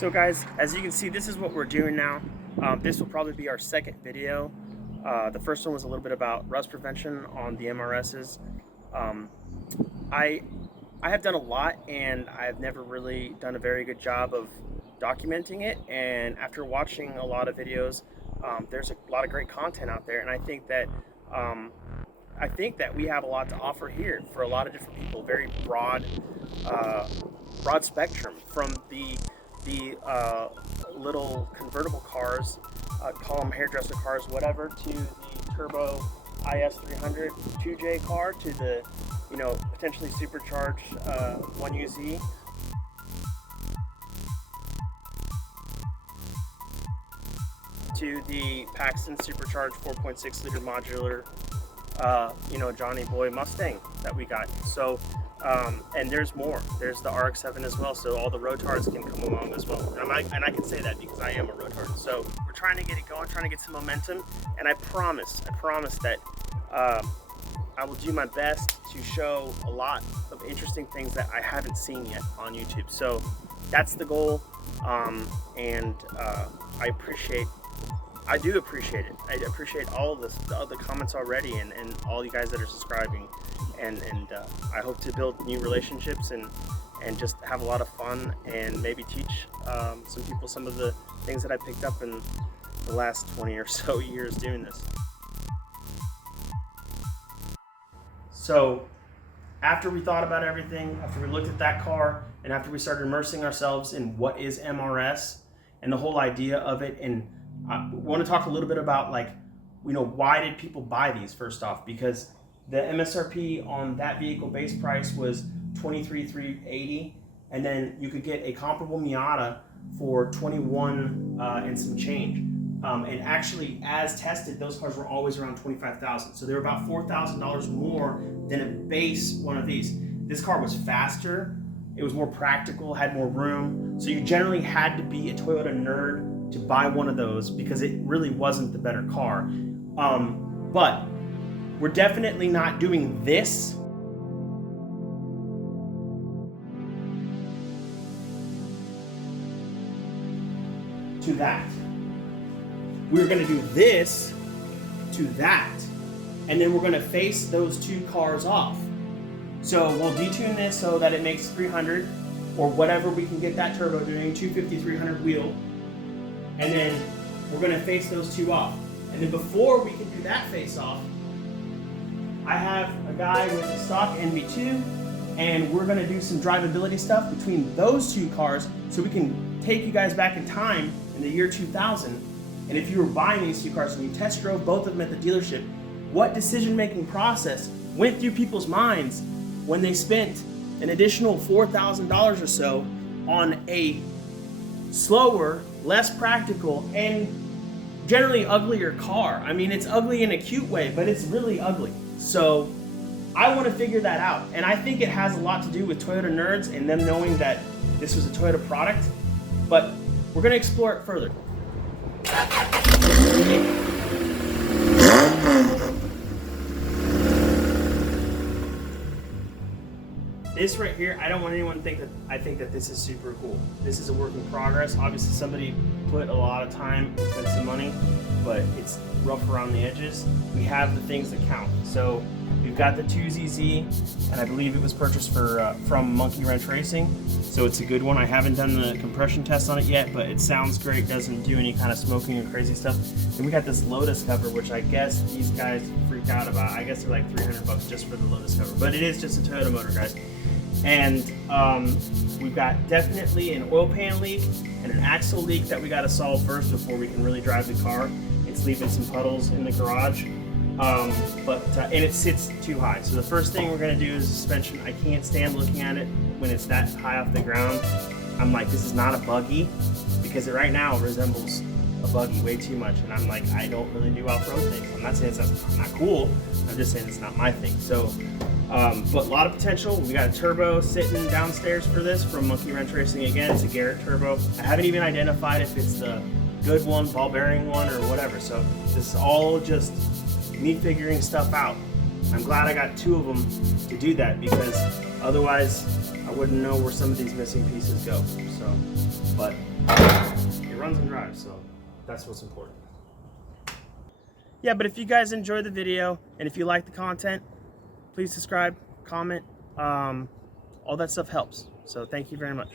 So guys, as you can see, this is what we're doing now. This will probably be our second video. The first one was a little bit about rust prevention on the MRSs. I have done a lot, and I have never really done a very good job of documenting it. And after watching a lot of videos, there's a lot of great content out there, and I think that we have a lot to offer here for a lot of different people. Very broad spectrum, from the little convertible cars, call them hairdresser cars, whatever, to the turbo IS300 2J car, to the potentially supercharged 1UZ. To the Paxton supercharged 4.6 liter modular Johnny boy Mustang that we got. So and there's more. There's the RX7 as well, so all the rotards can come along as well. And I can say that because I am a rotard. So we're trying to get it going, trying to get some momentum, and I promise that I will do my best to show a lot of interesting things that I haven't seen yet on YouTube. So that's the goal, and I do appreciate it. I appreciate all of the comments already, and all you guys that are subscribing, and I hope to build new relationships and just have a lot of fun, and maybe teach some people some of the things that I picked up in the last 20 or so years doing this. So after we thought about everything, after we looked at that car, and after we started immersing ourselves in what is MRS and the whole idea of it, and I want to talk a little bit about, why did people buy these first off? Because the MSRP on that vehicle base price was $23,380, and then you could get a comparable Miata for $21 and some change. And actually, as tested, those cars were always around $25,000. So they were about $4,000 more than a base one of these. This car was faster, it was more practical, had more room. So you generally had to be a Toyota nerd to buy one of those, because it really wasn't the better car. But we're definitely not doing this to that. We're gonna do this to that, and then we're gonna face those two cars off. So we'll detune this so that it makes 300, or whatever we can get that turbo doing, 250, 300 wheel. And then we're gonna face those two off. And then before we can do that face off, I have a guy with a stock NV2, and we're gonna do some drivability stuff between those two cars, so we can take you guys back in time in the year 2000. And if you were buying these two cars and you test drove both of them at the dealership, what decision-making process went through people's minds when they spent an additional $4,000 or so on a slower, less practical, and generally uglier car. I mean, it's ugly in a cute way, but it's really ugly. So I want to figure that out, and I think it has a lot to do with Toyota nerds and them knowing that this was a Toyota product, but we're going to explore it further. This right here, I don't want anyone to think that I think that this is super cool. This is a work in progress. Obviously, somebody put a lot of time, spent some money, but it's rough around the edges. We have the things that count. So we've got the 2ZZ, and I believe it was purchased from Monkey Wrench Racing. So it's a good one. I haven't done the compression test on it yet, but it sounds great. Doesn't do any kind of smoking or crazy stuff. And we got this Lotus cover, which I guess these guys freak out about. I guess they're like $300 just for the Lotus cover, but it is just a Toyota motor, guys. And we've got definitely an oil pan leak and an axle leak that we got to solve first before we can really drive the car. It's leaving some puddles in the garage, and it sits too high. So the first thing we're going to do is suspension. I can't stand looking at it when it's that high off the ground. I'm like, this is not a buggy, because it right now resembles a buggy way too much, and I'm like, I don't really do off-road things. I'm not saying it's not cool, I'm just saying it's not my thing. So but a lot of potential. We got a turbo sitting downstairs for this from Monkey Wrench Racing. Again, it's a Garrett turbo. I haven't even identified if it's the good one, ball bearing one, or whatever. So this is all just me figuring stuff out. I'm glad I got two of them to do that, because otherwise I I wouldn't know where some of these missing pieces go. So, but it runs and drives, so that's what's important. Yeah, but if you guys enjoyed the video and if you like the content, please subscribe, comment. All that stuff helps. So thank you very much.